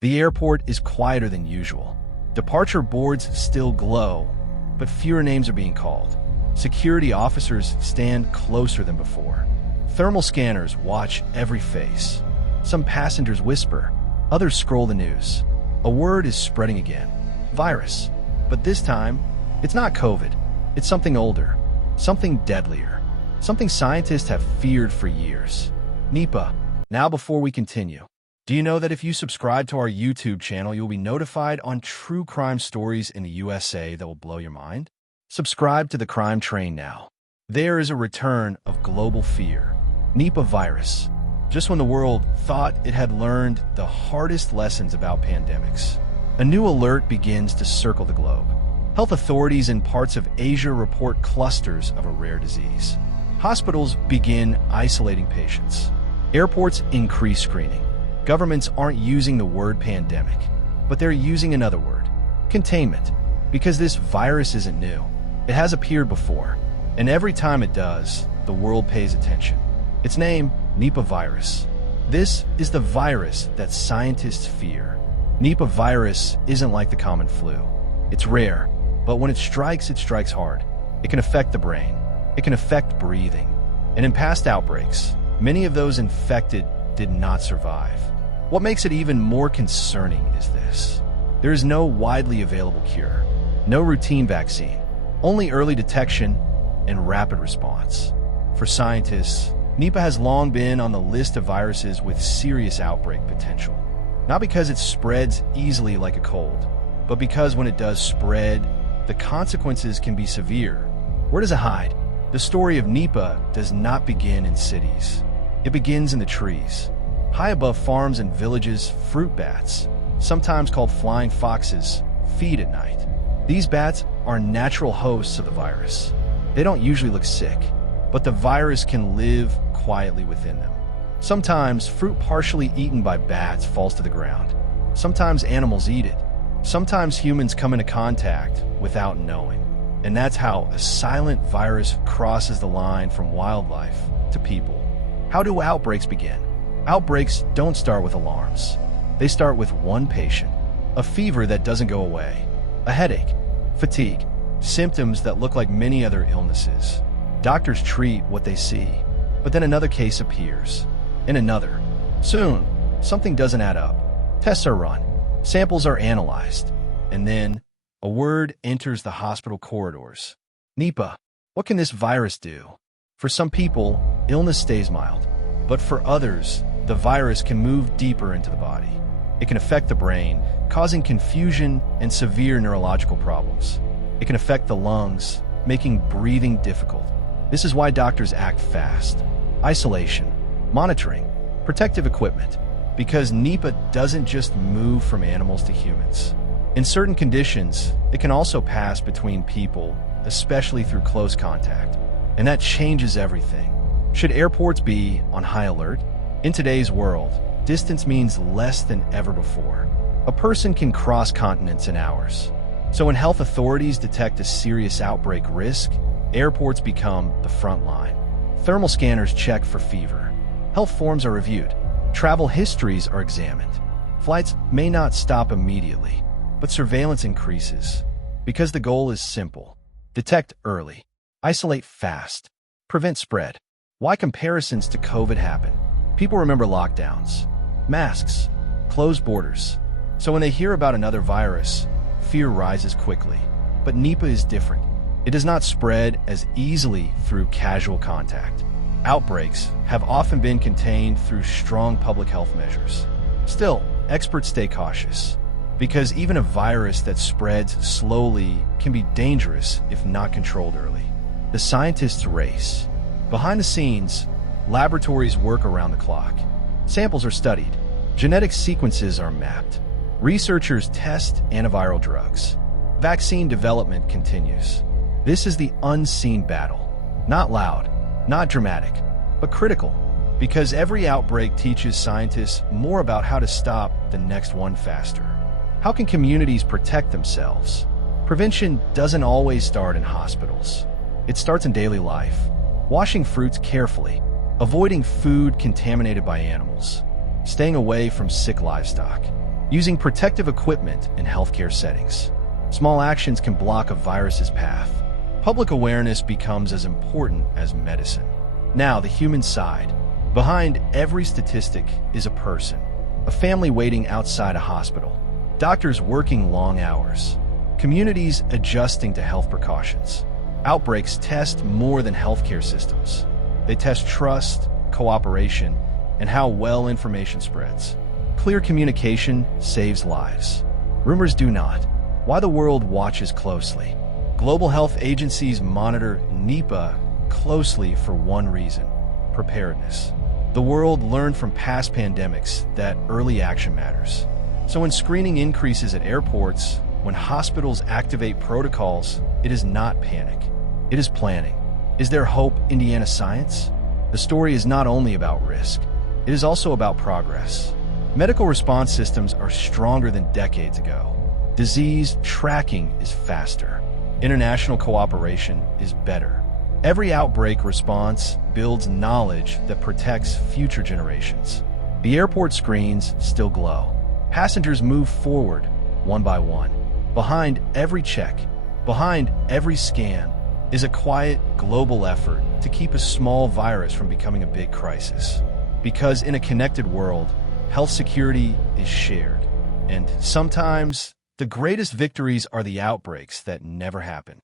The airport is quieter than usual. Departure boards still glow, but fewer names are being called. Security officers stand closer than before. Thermal scanners watch every face. Some passengers whisper, others scroll the news. A word is spreading again. Virus. But this time, it's not COVID. It's something older, something deadlier, something scientists have feared for years. Nipah. Now before we continue, do you know that if you subscribe to our YouTube channel, you'll be notified on true crime stories in the USA that will blow your mind? Subscribe to the crime train now. There is a return of global fear. Nipah virus. Just when the world thought it had learned the hardest lessons about pandemics, a new alert begins to circle the globe. Health authorities in parts of Asia report clusters of a rare disease. Hospitals begin isolating patients. Airports increase screening. Governments aren't using the word pandemic, but they're using another word, containment, because this virus isn't new. It has appeared before, and every time it does, the world pays attention. Its name, Nipah virus. This is the virus that scientists fear. Nipah virus isn't like the common flu. It's rare, but when it strikes hard. It can affect the brain. It can affect breathing. And in past outbreaks, many of those infected did not survive. What makes it even more concerning is this. There is no widely available cure, no routine vaccine, only early detection and rapid response. For scientists, Nipah has long been on the list of viruses with serious outbreak potential. Not because it spreads easily like a cold, but because when it does spread, the consequences can be severe. Where does it hide? The story of Nipah does not begin in cities. It begins in the trees. High above farms and villages, fruit bats, sometimes called flying foxes, feed at night. These bats are natural hosts of the virus. They don't usually look sick, but the virus can live quietly within them. Sometimes fruit partially eaten by bats falls to the ground. Sometimes animals eat it. Sometimes humans come into contact without knowing. And that's how a silent virus crosses the line from wildlife to people. How do outbreaks begin? Outbreaks don't start with alarms. They start with one patient, a fever that doesn't go away, a headache, fatigue, symptoms that look like many other illnesses. Doctors treat what they see, but then another case appears, and another. Soon, something doesn't add up. Tests are run, samples are analyzed, and then a word enters the hospital corridors. Nipah. What can this virus do? For some people, illness stays mild, but for others, the virus can move deeper into the body. It can affect the brain, causing confusion and severe neurological problems. It can affect the lungs, making breathing difficult. This is why doctors act fast. Isolation, monitoring, protective equipment, because Nipah doesn't just move from animals to humans. In certain conditions, it can also pass between people, especially through close contact. And that changes everything. Should airports be on high alert? In today's world, distance means less than ever before. A person can cross continents in hours. So when health authorities detect a serious outbreak risk, airports become the front line. Thermal scanners check for fever. Health forms are reviewed. Travel histories are examined. Flights may not stop immediately, but surveillance increases. Because the goal is simple. Detect early. Isolate fast. Prevent spread. Why comparisons to COVID happen? People remember lockdowns, masks, closed borders. So when they hear about another virus, fear rises quickly. But Nipah is different. It does not spread as easily through casual contact. Outbreaks have often been contained through strong public health measures. Still, experts stay cautious, because even a virus that spreads slowly can be dangerous if not controlled early. The scientists race. Behind the scenes, laboratories work around the clock. Samples are studied. Genetic sequences are mapped. Researchers test antiviral drugs. Vaccine development continues. This is the unseen battle. Not loud, not dramatic, but critical, because every outbreak teaches scientists more about how to stop the next one faster. How can communities protect themselves? Prevention doesn't always start in hospitals. It starts in daily life. Washing fruits carefully, avoiding food contaminated by animals, staying away from sick livestock, Using protective equipment in healthcare settings. Small actions can block a virus's path. Public awareness becomes as important as medicine. Now, the human side. Behind every statistic is a person. A family waiting outside a hospital. Doctors working long hours. Communities adjusting to health precautions. Outbreaks test more than healthcare systems. They test trust, cooperation, and how well information spreads. Clear communication saves lives. Rumors do not. Why the world watches closely. Global health agencies monitor Nipah closely for one reason: preparedness. The world learned from past pandemics that early action matters. So when screening increases at airports, when hospitals activate protocols, it is not panic. It is planning. Is there hope, Indiana science? The story is not only about risk, it is also about progress. Medical response systems are stronger than decades ago. Disease tracking is faster. International cooperation is better. Every outbreak response builds knowledge that protects future generations. The airport screens still glow. Passengers move forward, one by one. Behind every check, behind every scan, is a quiet, global effort to keep a small virus from becoming a big crisis. Because in a connected world, health security is shared. And sometimes, the greatest victories are the outbreaks that never happen.